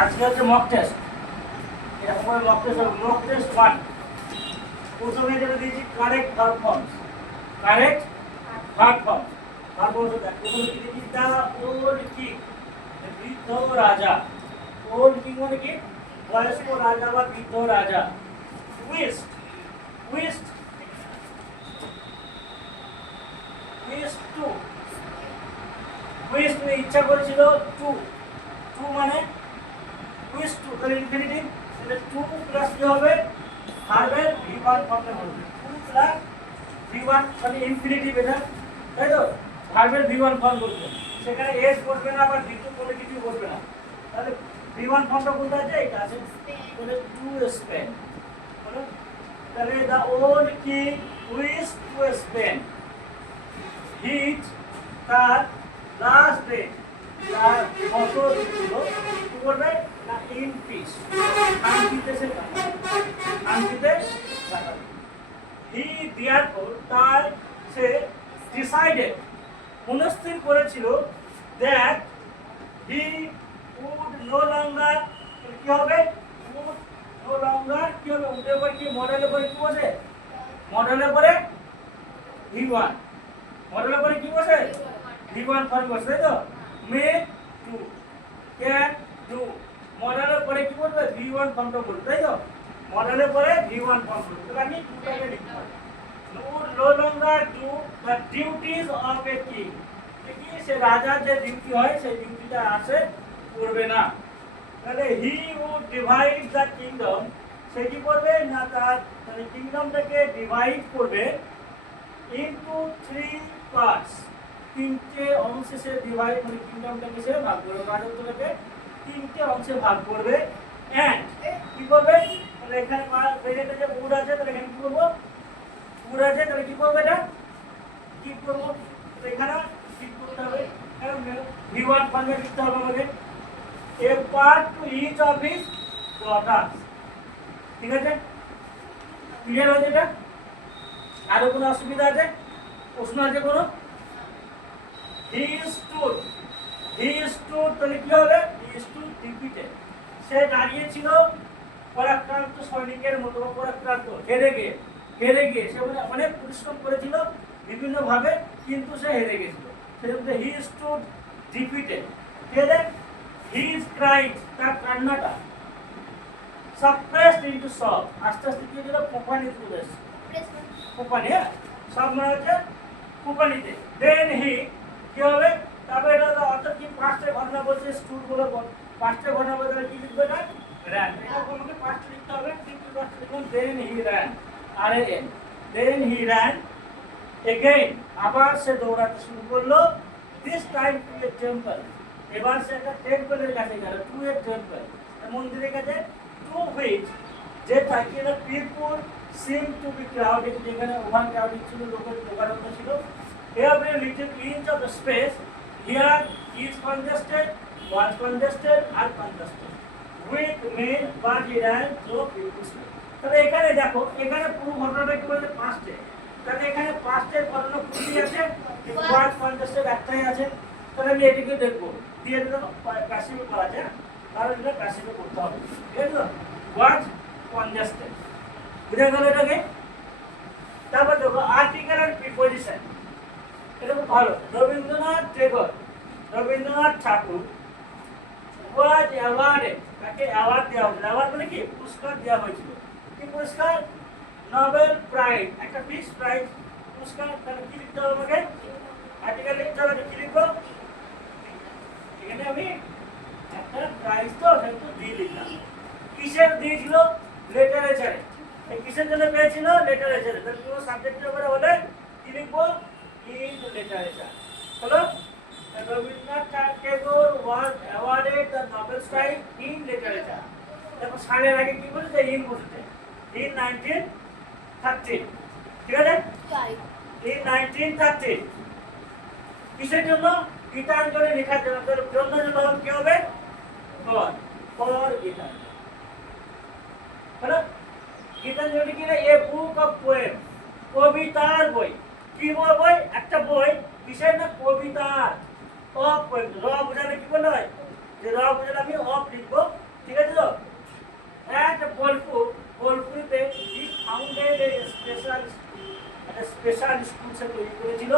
আজকে হচ্ছে mock test. এরকম করে মক টেস্ট হবে। মক টেস্ট 1 প্রথমে যেটা দিয়েছি correct verb forms. Correct verb form. Verb form দেখ প্রথমে কি দিয়েছি দা ওল্ড কিং, বৃদ্ধ রাজা। ওল্ড কিং মানে কি বয়স্ক রাজা বা বৃদ্ধ রাজা। Wished wished wished to wished মানে ইচ্ছা করেছিল। টু টু মানে উইশ টু তাহলে ইনফিনিটিভ। তাহলে টু প্লাস কি হবে ভার্বের ভি1 ফর্মে বলবে। টু প্লাস ভি1 মানে ইনফিনিটিভ এটা, তাই তো? ভার্বের ভি1 ফর্ম বলবে, সেখানে এস বসবে না আবার ভি2 বলে কিছু বসবে না। তাহলে ভি1 ফর্মটা কোনটা আছে? এটা আছে। তাহলে টু স্পেন হলো। তাহলে the old king wish to spend his তার লাস্ট ডে, তার বছর ছিল কি করবে না ইন পিস, শান্তিতে সে শান্তিতে কাটাবে। হি দেয়ারফর তার সে ডিসাইডেড মনস্থির করেছিল that he would no longer কি হবে উড নো লঙ্গার কি হবে উডের পরে কি মডেলের পরে কি বসে? মডেলের পরে ভি1, মডেলের পরে কি বসে? ভি1 ফর্ম বসে, তাই তো? মে টু ক্যান ডু মডেলের পরে কি বলবে? ভি1 ফর্মটা বলবে, তাই তো? মডেলের পরে ভি1 ফর্ম বলবে। তাহলে আমি দুটাকে লিখতে পারি। would no longer do the duties of a king, কি সে রাজার যে ডিউটি হয় সেই ডিউটিটা আসে করবে না। তাহলে he would divide the kingdom, সে কি করবে না তার মানে কিংডমটাকে ডিভাইড করবে into 3 parts, তিনটে অংশে সে ডিভাইড মানে কিংডমটাকে সে ভাগ করবে, রাজত্বটাকে তিনটে অংশে ভাগ করবে। এন্ড কি করবে? তাহলে এখানে ব্রেকেটে যে উড আছে তাহলে এখানে কি করব? উড আছে তাহলে কি করব? এটা কি করব? তো এখানে কি করতে হবে? কারণ ভি1 ফর্মে লিখতে হবে আমাকে a part to each of his daughters. ঠিক আছে? ক্লিয়ার হয়েছে এটা? আরো কোনো অসুবিধা আছে? প্রশ্ন আছে কোনো? হি স্টুড তাহলে কি হবে? হি স্টুড ডিফিটেড, সে দাঁড়িয়েছিল পরাক্রান্ত সৈনিকের মতো, পরাক্রান্ত হেরে গিয়ে সে অনেক পরিশ্রম করেছিল বিভিন্ন ভাবে কিন্তু সে হেরে গেছিল, সেজন্য হি স্টুড ডিফিটেড। হেরে হি ইজ ক্রাইড, তার কান্নাটা সাপ্রেসড ইনটু সব, আস্তে আস্তে কি হয়েছিল? কোপানিতে চলে এসেছে। কোপানি, হ্যাঁ সব মানে হচ্ছে কোপানিতে। দেন হি কি হবে? তারপরে এটা অর্থাৎ কি পাঁচটা ঘটনা বলছে স্টুড বলে, পাঁচটা ঘটনা বলতে কি লিখবে? না র্যান, এটা আমাকে পাঁচটা লিখতে হবে। কিন্তু পাঁচটা লিখুন দেন হি র্যান, আর and then he ran again, আবার সে দৌড়াতে শুরু করলো। This time to a temple, এবার সে একটা টেম্পলের কাছে গেল, টু এ টেম্পল মন্দিরের কাছে। টু হুইচ যে থাকে না people seem to B crowded, যেখানে ওভার ক্রাউডেড ছিল, লোকের প্রকারত্ব ছিল। Every little inch of the space here is congested, was congested and congested with men, but it ran through people's way. তাহলে এখানে দেখো, এখানে পুরো ঘটনাটা কি বলছে? পাঁচটে। তাহলে এখানে পাঁচটের ঘটনা কোনটি আছে? was congested একটাই আছে। তাহলে আমি এটিকে দেখবো, দিয়ে দিলাম প্যাসিভ করা আছে, কারণ এটা প্যাসিভে করতে হবে। ঠিক আছে? was congested, বুঝা গেল এটাকে? তারপর দেখো আর্টিকেল আর প্রিপোজিশন, এটা খুব ভালো। রবীন্দ্রনাথ ঠাকুর ওয়াজ অ্যাওয়ার্ডেড, তাকে অ্যাওয়ার্ড দেওয়া হয়েছিল। অ্যাওয়ার্ড মানে কি? পুরস্কার দেওয়া হয়েছিল। কি পুরস্কার? নোবেল প্রাইজ, একটা ফিক্সড প্রাইজ পুরস্কার। তাহলে কি লিখতে হবে আমাকে? আর্টিকেল লিখতে হবে। কি লিখবো? এখানে আমি একটা প্রাইজ তো সেটা দিয়ে লিখলাম। কিসের দিয়েছিল? লিটারেচারে। এই কিসের জন্য পেয়েছিল? লিটারেচারে। তাহলে পুরো সাবজেক্টের উপরে হলে কি লিখবো? in literature. Hello? Rabindranath Tagore was awarded the Nobel Prize in literature. দেখো সালের আগে কি বলেছে? ইন বসেছে। in 1913, ঠিক আছে? in 1913 কিসের জন্য? গীতাঞ্জলি লেখার জন্য। জন্য কি হবে? ফর গীতাঞ্জলি। হ্যালো? গীতাঞ্জলি কি না? এ বুক অফ পোয়েম, কবিতার বই। কি বই? একটা বই কিসের? না কবিতার। র বোঝালে কি বলা হয়? যে র বুঝলে আমি অফ লিখবো, ঠিক আছে তো? অ্যাট বোলপুরিতে he founded a special school সে তৈরি করেছিল,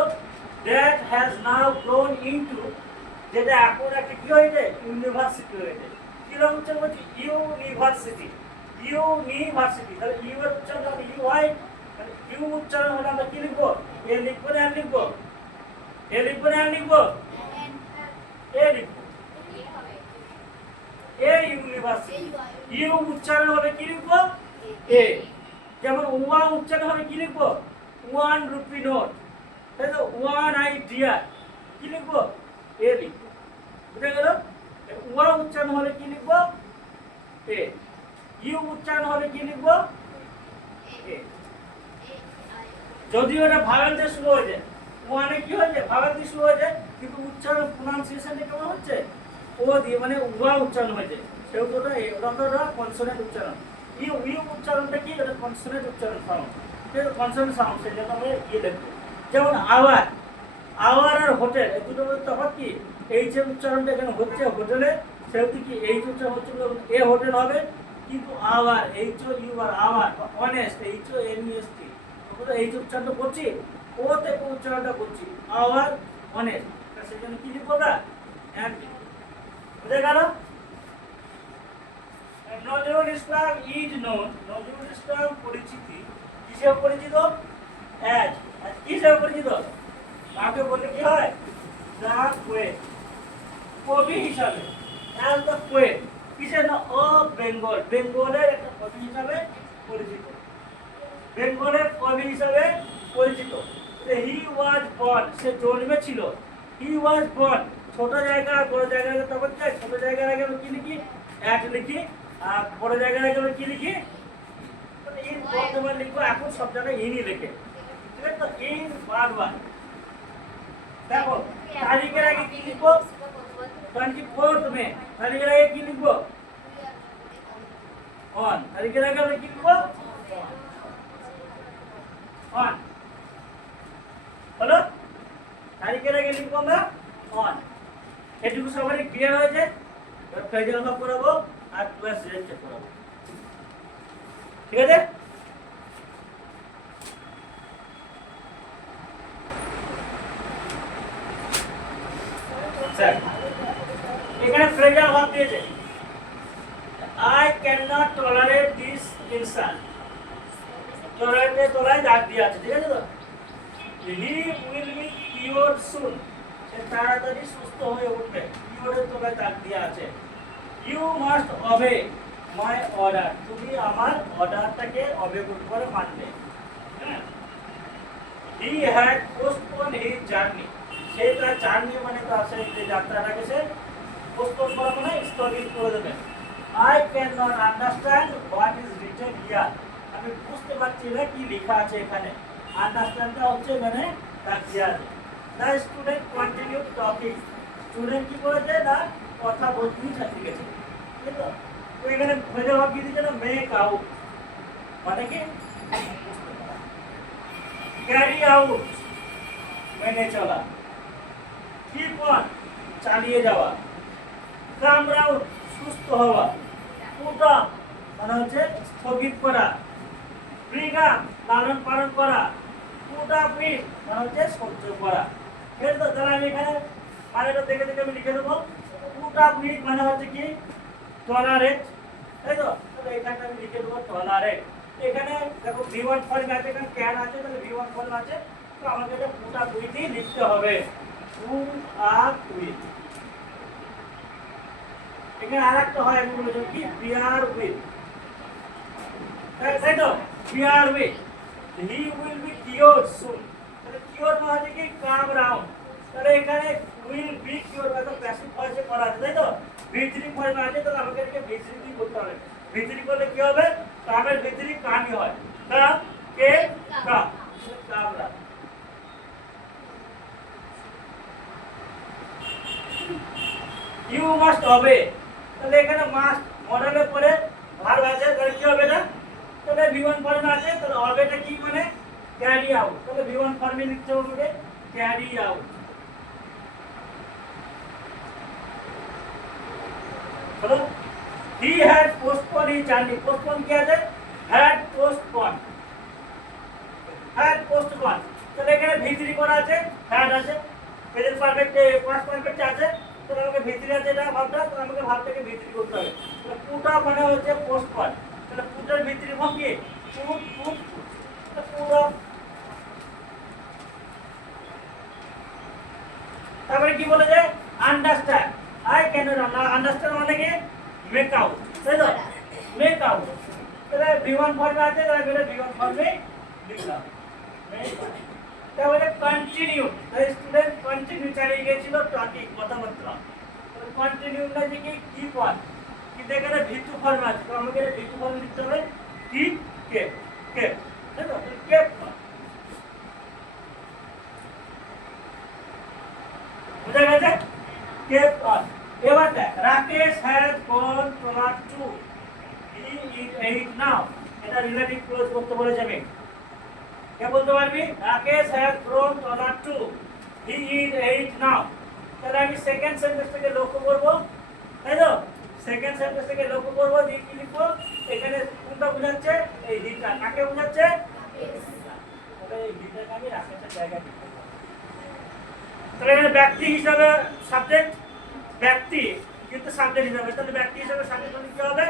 that has now grown into, যেটা এখন একটা কি হয়েছে, ইউনিভার্সিটি হয়েছে। কিরকম উচ্চারণ করছি, ইউনিভার্সিটি, ইউনিভার্সিটি। তাহলে ইউ এর উচ্চারণ হবে ইউ হয়, তাহলে ইউ উচ্চারণ হলে আমরা কি লিখবো, এ লিখবো না আর লিখবো, এ লিখবো না আর লিখবো, এ লিখবো, এ ইউনিভার্সিটি। ইউ উচ্চারণ হবে কি লিখবো, এ। যেমন ওয়া উচ্চারণ হবে কি লিখবো, 1 রুপি নোট, তাই তো, 1 আইডিয়া, কি লিখবো, এ লিখবো। বুঝে গেল? ওয়া উচ্চারণ হলে কি লিখবো, এ। ইউ উচ্চারণ হলে কি লিখবো, এ। যদিও এটা ভাওয়েল দিয়ে শুরু হয়ে যায়, ওয়ানে কি হয়েছে, ভাওয়েল দিয়ে শুরু হয়ে যায়, কিন্তু উচ্চারণ প্রোনাউন্সিয়েশনটা কেমন হচ্ছে, ও দিয়ে, মানে ওয়া উচ্চারণ হয়েছে, সেহেতু ওটা কনসোনেন্ট উচ্চারণ। ইউ উচ্চারণটা কি, এটা কনসোনেন্ট উচ্চারণ সাউন্ড, কনসোনেন্ট সাউন্ড, সেটা আমরা লিখবো। যেমন আওয়ার, আওয়ার আর হোটেল, এই দুটোর মধ্যে তফাৎ কি, এইচ এর উচ্চারণটা এখানে হচ্ছে হোটেলে, সেহেতু কি এইচ উচ্চারণ হচ্ছে এ হোটেল হবে, কিন্তু hour, H O U R, hour, honest, H O N E S T, H উচ্চারণটা করছি, ও থেকে উচ্চারণটা করছি, আওয়ার অনেস্ট, সেই জন্য কি লিখবো না, অ্যান্ড। বুঝে গেল? নজরুল ইসলাম ইজ নোন, নজরুল ইসলাম পরিচিতি কিসে পরিচিত, অ্যাজ, কিসে পরিচিত, কাকে বললে কি হয়, দা পোয়েট, কবি হিসাবে, অ্যাজ দ্য পোয়েট, কিসে না, ও বেঙ্গল, বেঙ্গলের একটা কবি হিসাবে পরিচিত, বেঙ্গলের কবি হিসাবে পরিচিত। হি was born, say জন্মেছিল, he was born, ছোট জায়গা বড় জায়গায় তখন চাই, ছোট জায়গার আগে আমরা কি লিখি, অ্যাট লিখি, আর বড় জায়গার আগে আমরা কি লিখি, ইন বর্তমান লিখবো, এখন সব জায়গায় ইনই লিখে, ঠিক আছে তো, ইন বারবার। দেখো তারিখের আগে কি লিখবো, 24 মে, তারিখের আগে কি লিখবো, অন, তারিখের আগে আমরা কি লিখবো, অন, হলো, তারিখের আগে লিখবো আমরা অন। এটুকু সবারই ক্লিয়ার হয়েছে? ফ্রেজাল ভার্ব করাবো আর প্লাস জেড চেক করাবো, ঠিক আছে? স্যার এখানে ফ্রেজাল ভার্ব দিয়েছে, I can not tolerate this insult, টলারেটে তোলায় দাগ দিয়ে আছে, ঠিক আছে তো? He will be cure soon, সে তাড়াতাড়ি সুস্থ হয়ে উঠবে, কিওরের তোলায় দাগ দিয়ে আছে। You must obey my order, তুমি আমার অর্ডারটাকে অবে করে মানবে। He had postpone his journey, সে তার জার্নি মানে তার সেই যে যাত্রাটাকে সে পোস্টপোন করা মানে স্থগিত করে দেবে। I can not understand what is written here, আমি বুঝতে পারছি না কি লেখা আছে এখানে, আন্ডারস্ট্যান্ডটা হচ্ছে মানে দাগ দিয়ে আছে। The student continue talking, student কি করেছে না, কথা বলতেই শিখেছে, ঠিক তো? তো এখানে ফ্রেজাল ভার্ব কি দিয়েছে না, মেক আউট, মানে কি ক্যারি আউট, মেনে চলা, কিপ অন, চালিয়ে যাওয়া, কাম রাউন্ড, সুস্থ হওয়া, পুট আপ মানে হচ্ছে স্থগিত করা, ব্রিং আপ লালন পালন করা, পুট আপ উইথ মানে হচ্ছে সহ্য করা, ঠিক আছে তো? তাহলে আমি এখানে মানেটা দেখে দেখে আমি লিখে দেবো। পুট আপ উইথ মানে হচ্ছে কি, টলারেট, তাই তো? তাহলে এখানে আমি লিখে দেবো টলারেট। এখানে দেখো V1 ফর্ম আছে, এখানে ক্যান আছে, তাহলে V1 ফর্ম আছে, তো আমাকে এটা পুট আপ উইথই লিখতে হবে, পুট আপ উইথ। এখানে আরেকটা হয়, আমি বলেছি কি, বিয়ার উইথ, তাই তো, bear with. He will be cure soon, তাহলে কিওর মানে হচ্ছে কি, কাম রাউন্ড, তাহলে এখানে উইল বি কিওর মানে প্যাসিভ ভয়েসে করা আছে, তাই তো? ভিতরি ফর্মে আছে, তাহলে আমাকে এটাকে ভিতরি কি করতে হবে, ভিতরি করলে কি হবে, কামের ভিতরি কামই হয়, কাম কে কাম, কাম রাউন্ড। ইউ মাস্ট হবে, তাহলে এখানে মাস্ট মডেলের পরে ভার্ব আছে, তাহলে কি হবে না, তাহলে V1 ফর্মে আছে, তাহলে হবেটা কি মানে ক্যারি আউট, তাহলে V1 ফর্মে লিখতে হবে ক্যারি আউট। বলো হি had postpone his journey postpone কি আছে হ্যাড পোস্টপোন তাহলে এখানে ভিতরি করা আছে হ্যাড আছে প্রেজেন্ট পারফেক্ট পাস্ট পারফেক্ট আছে তাহলে আমাকে ভিতরি আছে এটা ভাবটা তাহলে আমাকে ভাবটাকে ভিতরি করতে হবে তাহলে পুটা মানে হচ্ছে পোস্টপোন তাহলে পুটের ভিতরি ফর্ম কি পুট পুট পুট তারপরে কি বলে যে আন্ডারস্ট্যান্ড আই ক্যান আন্ডারস্ট্যান্ড মানে কি মেক আউট তাই তো মেক আউট তাহলে V1 ফর্মে আছে তাহলে এটা V1 ফর্মে লিখলাম তাহলে কন্টিনিউ তাহলে স্টুডেন্ট কন্টিনিউ চালিয়ে গিয়েছিল টকিং কথাবার্তা কন্টিনিউ না যে কি পদ কিন্তু এখানে V2 ফর্মে আছে তো আমাকে V2 ফর্মে লিখতে হবে কি কে কে তাই তো কে বুঝা গেছে কেপ অন এবার দেখ Rakesh has gone taller too he is 8 now এটা রিলেটিভ ক্লোজ করতে বলে যাবে কে বলতে পারবি Rakesh has gone taller too he is 8 now তাহলে আমি সেকেন্ড সেন্টেন্সটাকে লক্ষ্য করব তাই তো সেকেন্ড সেন্টেন্সটাকে লক্ষ্য করব দিয়ে কি লিখব এখানে কোনটা বোঝাচ্ছে এই হিটা কাকে বোঝাচ্ছে তাহলে এই হিটাকে আমি রাকেশের জায়গায় লিখব তাহলে এখানে ব্যক্তি হিসাবে সাবজেক্ট ব্যক্তি কিন্তু সাবজেক্ট হিসাবে তাহলে ব্যক্তি হিসাবে সাবজেক্ট লিখতে হবে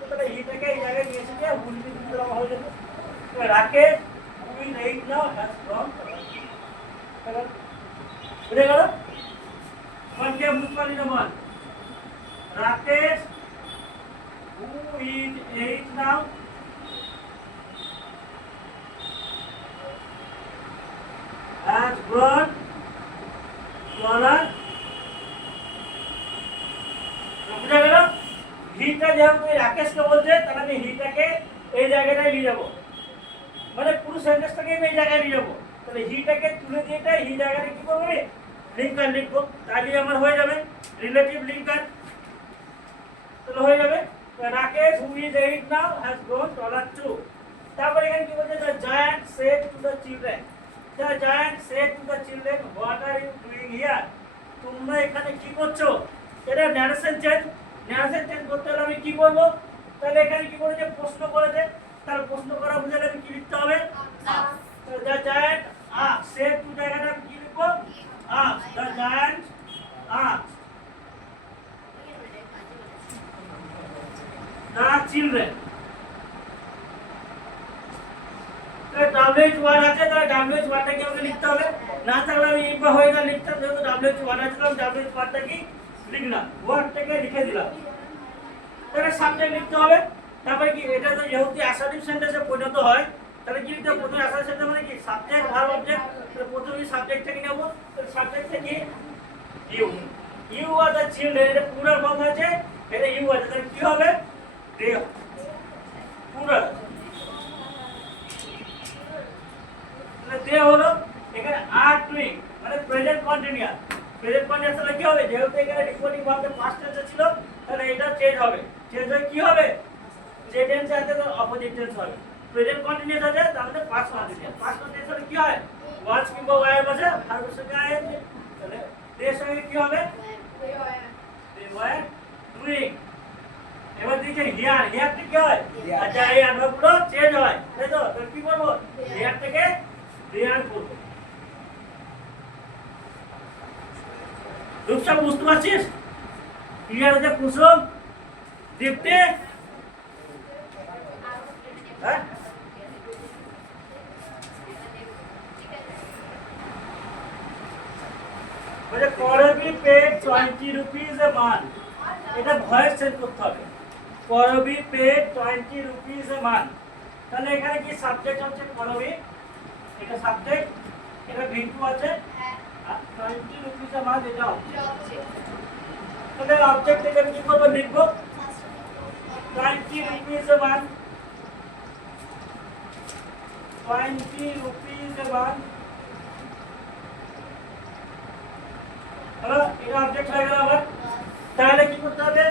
তাহলে এইটাকে এই জায়গায় নিয়ে এসে ভুল দিতে দেওয়া হয়ে যাবে Rakesh we right now has from বুঝে গেল কোনকে বুঝতে পারলি না বল Rakesh who is 8 now has grown taller বুঝা গেল হিটা যেহেতু রাকেশকে বলছে তাহলে আমি হিটাকে এই জায়গাটায় নিয়ে যাবো মানে পুরো সেন্টেন্সটাকে আমি এই জায়গায় নিয়ে যাবো তাহলে হিটাকে তুলে দিয়ে হি জায়গাটা কি করবো লিঙ্কার লিখবো তাহলে আমার হয়ে যাবে রিলেটিভ লিঙ্কার তাহলে হয়ে যাবে Rakesh who is 8 now has grown taller too তারপরে এখানে কি বলছে the giant said to the children The giant said to the children, "What are you doing here?" তোমরা এখানে কি করছো? এটা ন্যারেশন চেঞ্জ করতে হলে আমি কি করব? তাহলে এখানে কি করেছে প্রশ্ন করেছে তাহলে প্রশ্ন করা বুঝালে আমি কি লিখতে হবে? The giant asked said to জায়গাটা আমি কি লিখব? Asked the giant asked the children WH word আছে তাহলে WH ওয়ার্ডটা কি আমাকে লিখতে হবে না থাকলে আমি এই হয়ে গেল লিখতাম যেহেতু WH ওয়ার্ড আছে তাহলে WH ওয়ার্ডটা কি লিখলাম ওয়ার্ডটাকে লিখে দিলাম তাহলে সাবজেক্ট লিখতে হবে তারপরে কি এটা তো যেহেতু অ্যাসার্টিভ সেন্টেন্সে পরিণত হয় তাহলে কি লিখতে হবে প্রথমে অ্যাসার্টিভ সেন্টেন্স মানে কি সাবজেক্ট ভার্ব অবজেক্ট তাহলে প্রথমে সাবজেক্টটাকে নেব তাহলে সাবজেক্টটা কি ইউ আর দ্য চিলড্রেন এটা প্লুরাল ফর্ম আছে এটা ইউ আছে তাহলে কি হবে দে প্লুরাল দে হলো এখানে আর ডুইং মানে প্রেজেন্ট কন্টিনিউয়াস তাহলে কি হবে যেহেতু এখানে রিপোর্টিং ভার্ব পাস্ট টেন্সে ছিল তাহলে এটা চেঞ্জ হবে কি হবে যে টেন্স আছে তো অপোজিট টেন্স হবে প্রেজেন্ট কন্টিনিউয়াস আছে তাহলে পাস্ট কন্টিনিউয়াস হলে কি হয় ওয়াজ কিংবা ওয়্যার বসে ভার্বের সঙ্গে আইএনজি তাহলে এর সঙ্গে কি হবে দে ওয়্যার ডুইং এবার দেখেন হিয়ারটা কি হয় আচ্ছা এই অ্যাডভার্বগুলো চেঞ্জ হয় তাই তো তাহলে কি করব হিয়ার থেকে দেয়ার করব রূপসা বুঝতে পারছিস ক্লিয়ার আছে কুসুম দীপ্তি হ্যাঁ বলে করবি পেড 20 রুপিস এ মান্থ এটা ভয়েস চেঞ্জ করতে হবে করবি পেড 20 রুপিস এ মান্থ তাহলে এখানে কি সাবজেক্ট হচ্ছে করবি এটা সাবজেক্ট এটা V2 আছে আর 20 রুপিস এর মাঝে যাও তাহলে অবজেক্ট থেকে আমি কি করব লিখব 20 রুপিস এর মান 20 রুপিস এর মান হলো এটা অবজেক্ট হয়ে গেল আবার তাহলে কি করতে হবে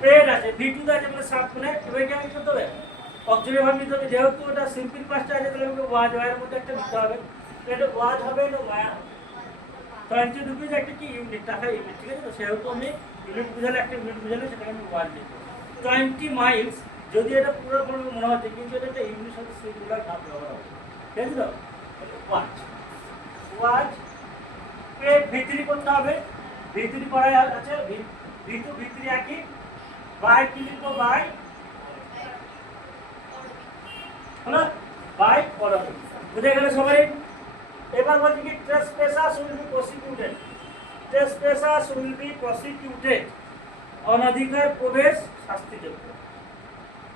পেড আছে V2 আছে মানে সাব মানে এবারে কি আমি করতে হবে অক্সিলারি ভার্ব নিতে হবে যেহেতু এটা সিম্পল পাস্ট আছে তাহলে আমাকে ওয়াজ ওয়ার মধ্যে একটা নিতে হবে এটা ওয়াজ হবে না ওয়্যার 20 রুপিস একটা কি ইউনিট, টাকা ইউনিট, ঠিক আছে? তো সেহেতু আমি ইউনিট বুঝালে, একটা ইউনিট বুঝালে সেটাকে আমি ওয়ার্ড লিখবো। 20 মাইলস, যদি এটা পুরো মনে হচ্ছে, কিন্তু এটা একটা ইউনিট সাথে সিঙ্গুলার ভাব ব্যবহার হবে, ঠিক আছে? তো ওয়াচ, ওয়াচ ভিতরি করতে হবে, ভিতরি করা আছে, ভিতরি একই, বাই কি লিখবো, বাই হলো, বাই পড়াবে, বুঝে গেলে সবাই? এবার বলছি কি trespassers will be prosecuted, trespassers will be prosecuted, অনধিকার প্রবেশ শাস্তিযোগ্য,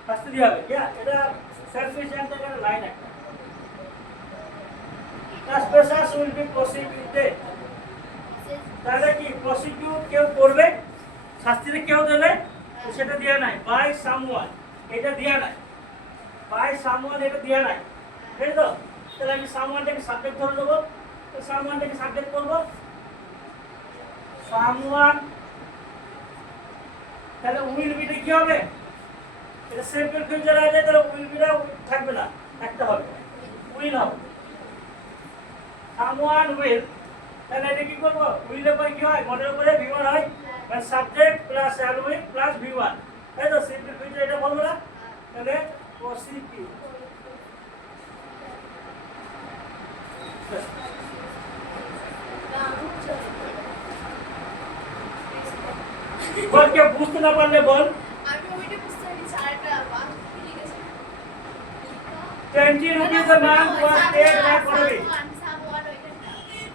শাস্তি দেওয়া হবে। এটা সাফিসিয়েন্ট একটা লাইন, একটা ট্রেসপেসার্স উইল বি প্রসিকিউটেড, তাহলে কি প্রসিকিউট কেউ করবে, শাস্তিটা কেউ দেবে, সেটা দেয়া নাই, বাই সামওয়ান এটা দেয়া নাই, বাই সামওয়ান এটা দেয়া নাই, ঠিক তো? তাহলে আমি সামওয়ানটাকে সাবজেক্ট ধরে দেবো, তো সামওয়ানটাকে সাবজেক্ট করবো, সামওয়ান, তাহলে উইল বিটা কি হবে, এটা সিম্পল ফিউচার আছে, তাহলে উইল বিটা থাকবে না, একটা হবে, উইল হবে, সামওয়ান উইল, তাহলে এটা কি করবো, উইলের পরে কি হয়, মডেল উপরে V1 হয়, মানে subject plus shall will plus V1, তাই তো? সিম্পল ফিউচার এটা বলবো না, তাহলে প্রসিকিউট, বল, কে বুঝতে না পারলে বল। আমি ওইটা বুঝতে পারছি, আরেকটা বাদ কি লিখেছে 20 rupees a man was paid by following someone ওইটা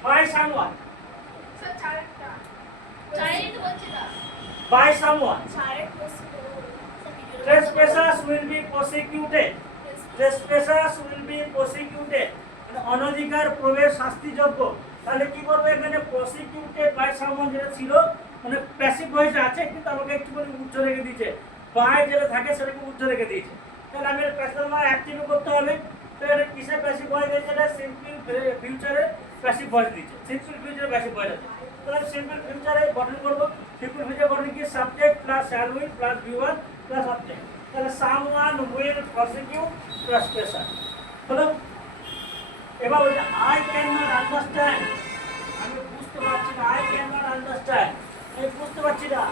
by someone, স্যার চারটা চারটাই তো বলছি না, by someone, চারটা প্রশ্ন trespassers will be prosecuted, trespassers will be prosecuted, মানে অনধিকার প্রবেশ শাস্তিযোগ্য, তাহলে কি করবে এখানে, prosecuted by someone যেটা ছিল, মানে প্যাসিভ ভয়েস আছে, কিন্তু আমাকে একটু করে উচ্চ রেখে দিয়েছে, বাই যেটা থাকে সেটাকে উচ্চ রেখে দিয়েছে, তাহলে আমি প্যাসিভ ভয়েস অ্যাক্টিভ করতে হবে, তো এটা কিসের প্যাসিভ ভয়েস দিয়েছে, এটা সিম্পল ফিউচারে প্যাসিভ ভয়েস দিয়েছে, সিম্পল ফিউচারে প্যাসিভ ভয়েস আছে, তাহলে আমি সিম্পল ফিউচারে গঠন করব, সিম্পল ফিউচার গঠন কি, subject plus shall will plus V1 plus object, তাহলে someone will prosecute trespasser হলো। এবার বলছে I cannot understand, আমি বুঝতে পারছি না, I cannot understand, আমি বুঝতে পারছি না,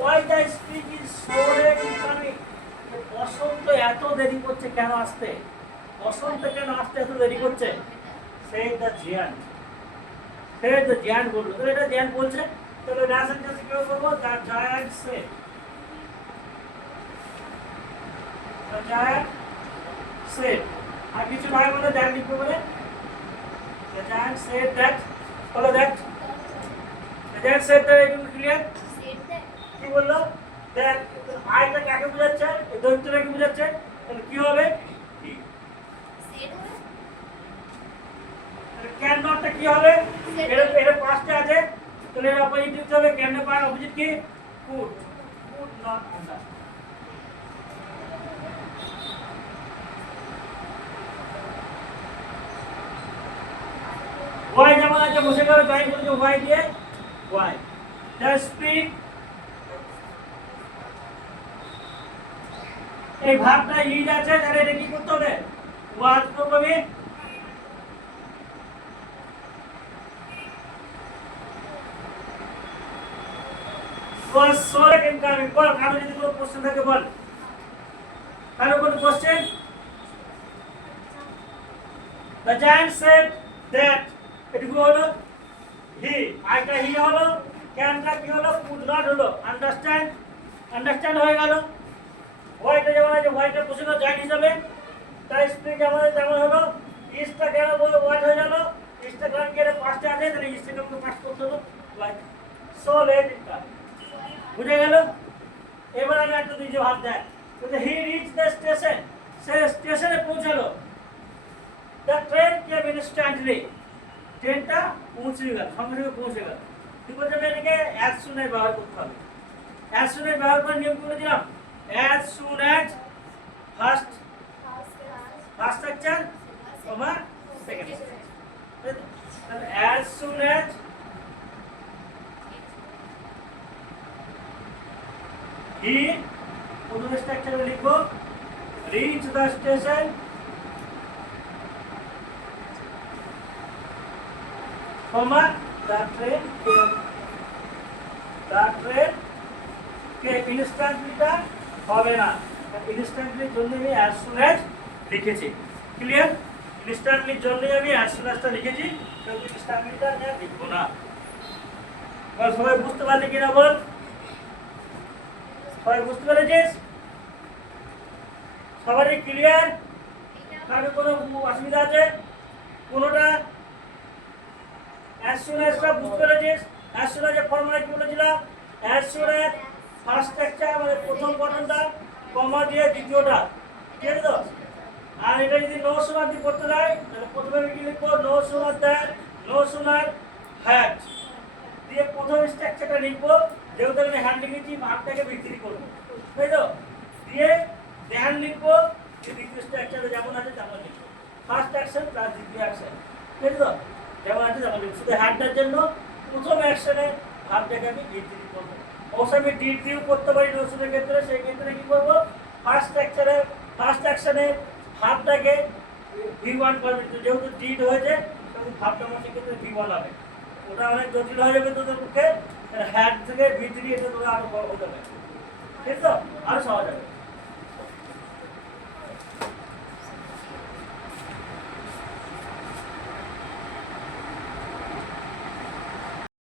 why the speech is so late in coming, বসন্ত এত দেরি করছে কেন আসতে, বসন্ত কেন আসতে এত দেরি করছে, সেই দ্য জিয়ান্ট, সেই দ্য জিয়ান্ট বললো, তাহলে এটা জিয়ান্ট বলছে, তাহলে ন্যাশন জাস্ট কি করবো, the giant said, the giant said, আর কিছু নয় বলে জায়ান্ট লিখবো বলে, the giant said that, follow that, the giant said that, it will clear, set দেয় কি বললো, that আইটা কাকে বোঝাচ্ছে, এই দৈত্যটাকে বোঝাচ্ছে, তাহলে কি হবে, সেট হবে ক্যান নটটা কি হবে, এর পাঁচটা আছে, তাহলে এর অপোজিট দিতে হবে, ক্যান এর পার অপোজিট কি, কুড, কুড নট আন্ডার, ওয়াই যেমন আছে বসে গেল, জয়েন করেছে ওয়াই দিয়ে, ওয়াই দ্য স্পিড, এই ভাবটা ইজ আছে, তাহলে এটা কি করতে হবে, ওয়াজ করবো আমি, was so late in coming, বল, কারো যদি কোনো কোশ্চেন থাকে বল, কারো কোনো question, the giant said that, এটুকু হলো, হি, আইটা হি হলো, ক্যানটা কি হলো, কুড নট হলো, আন্ডারস্ট্যান্ড, আন্ডারস্ট্যান্ড হয়ে গেল, হোয়াইটটা যেমন আছে, হোয়াইটের বসে গেল জয়েন্ট হিসাবে, তাই স্প্রিং আমাদের যেমন হলো, ইস্টটা কেন হোয়াইট হয়ে গেল, ইস্টটা কারণ কি, পাঁচটা আছে, তাহলে ইস্টটাকে আমাকে পাঁচ করতে হলো, white, so late in coming, বুঝে গেল? এবার আমি একটা দিয়েছি ভাব দেয়, হি রিচ দ্য স্টেশন, সে স্টেশনে পৌঁছালো, দ্য ট্রেন কেম ইনস্ট্যান্টলি, ট্রেনটা পৌঁছে গেল, সঙ্গে সঙ্গে পৌঁছে গেল, কি বলছে, এটাকে অ্যাজ সুন এর ব্যবহার করতে হবে, অ্যাজ সুন এর ব্যবহার করে নিয়ম করে দিলাম, as soon as first, first section কমা সেকেন্ড সেকশন, তাহলে অ্যাজ সুন অ্যাজ হি, প্রথম স্ট্রাকচারে লিখবো, rich the station, comma the train কে ইনস্ট্যান্টলিটা হবে না, ইনস্ট্যান্টলির জন্য আমি অ্যাজ সুন অ্যাজ লিখেছি। ক্লিয়ার? ইনস্ট্যান্টলির জন্য আমি অ্যাজ সুন অ্যাজটা লিখেছি, কিন্তু ইনস্ট্যান্টলিটা আমি আর লিখবো না। বল সবাই বুঝতে পারলি কিনা বল? সবাই বুঝতে পেরেছিস? সবারই ক্লিয়ার? কারো কোনো অসুবিধা আছে? কোনোটা অ্যাজ সুন অ্যাজটা বুঝতে পেরেছিস? অ্যাজ সুন অ্যাজের ফর্মুলা কি বলেছিলাম? As soon as first structure মানে প্রথম গঠনটা কমা দিয়ে দ্বিতীয়টা, ঠিক আছে তো? আর এটা যদি নো সুনার দিয়ে করতে দেয় তাহলে প্রথমে আমি কি লিখবো? নো সুনার দেয়, নো সুনার হ্যাড দিয়ে প্রথম স্ট্রাকচারটা লিখবো, যেহেতু আমি হ্যান্ড লিখেছি ভাবটাকে বিক্রি করবো, তাই তো? দিয়ে হ্যান্ড লিখবো, দ্বিতীয় স্ট্রাকচারে যেমন আছে তেমন লিখবো, ফার্স্ট অ্যাকশন প্লাস দ্বিতীয় অ্যাকশন, ঠিক আছে তো? যেমন আছে তেমন লিখবো। শুধু হ্যাডটার জন্য প্রথম অ্যাকশনে ভাবটাকে আমি বিক্রি করবো। অবশ্যই আমি ডিড দিয়েও করতে পারি নোটসের ক্ষেত্রে, সেই ক্ষেত্রে কি করবো? ফার্স্ট অ্যাকশনে ভাবটাকে V1 করবে, যেহেতু ডিড হয়েছে সেহেতু ভাবটা আমার সেক্ষেত্রে V1 হবে। ওটা অনেক জটিল হয়ে যাবে তোদের পক্ষে, হ্যাড থেকে V3 এটা তোরা আরো হয়ে যাবে, ঠিক তো? আরো সহজ হবে।